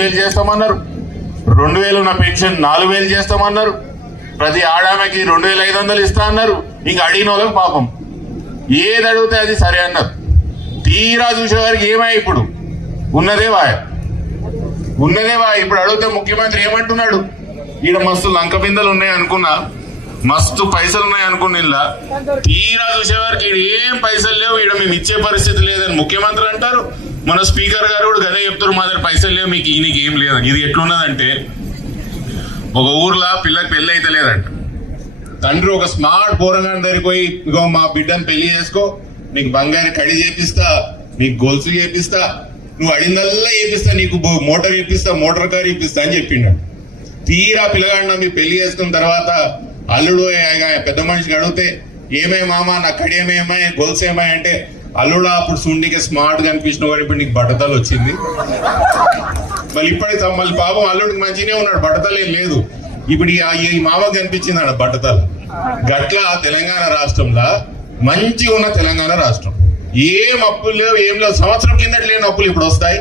వేలు చేస్తామన్నారు, 2000 ఉన్న పెన్షన్ 4000 చేస్తామన్నారు, ప్రతి ఆడామెకి 2500 ఇస్తా అన్నారు. ఇంకా అడిగిన వాళ్ళకి పాపం ఏది అడిగితే అది సరే అన్నారు. తీరా చూసేవారికి ఏమై ఇప్పుడు ఉన్నదేవా ఇప్పుడు అడిగితే ముఖ్యమంత్రి ఏమంటున్నాడు, ఈడ మస్తు లంక బిందెలు ఉన్నాయి అనుకున్నా, మస్తు పైసలు ఉన్నాయి అనుకున్న ఇలా తీరా చూసేవారికి ఏం పైసలు లేవు, ఈడ మేము ఇచ్చే పరిస్థితి లేదని ముఖ్యమంత్రి అంటారు. మన స్పీకర్ గారు కూడా గదే చెప్తారు, మా దగ్గర పైసలు లేవు, మీకు ఈయనకి ఏం లేదు. ఇది ఎట్లున్నదంటే, ఒక ఊర్లో పిల్లకి పెళ్లి అయితే లేదంట, తండ్రి ఒక స్మార్ట్ పోరగాని దగ్గరికి పోయి, ఇగో మా బిడ్డను పెళ్లి చేసుకో, నీకు బంగారు కడి చేపిస్తా, నీకు గొలుసు చేపిస్తా, నువ్వు అడిగిందల్లా చేపిస్తా, నీకు మోటార్ చేపిస్తా, మోటార్ కార్ చేపిస్తా అని చెప్పిండు. తీరా పిల్లగాడిన మీ పెళ్లి చేసుకున్న తర్వాత అల్లుడు పెద్ద మనిషికి అడిగితే ఏమై మామ నా కడి ఏమేమాయి గొలుసు ఏమాయి అంటే, అల్లుడు అప్పుడు సుండికి స్మార్ట్ గా అనిపించిన వాడు ఇప్పుడు నీకు బట్టతలు వచ్చింది. మళ్ళీ ఇప్పటికి మళ్ళీ పాపం అల్లుడికి మంచిగానే ఉన్నాడు, బట్టతలు ఏం లేదు. ఇప్పుడు ఈ మామకు కనిపించింది అన్న బట్టతలు. గట్ల తెలంగాణ రాష్ట్రంలో మంచిగా ఉన్న తెలంగాణ రాష్ట్రం ఏం అప్పులు లేవు, ఏం లేవు. సంవత్సరం కిందట లేని అప్పులు ఇప్పుడు వస్తాయి.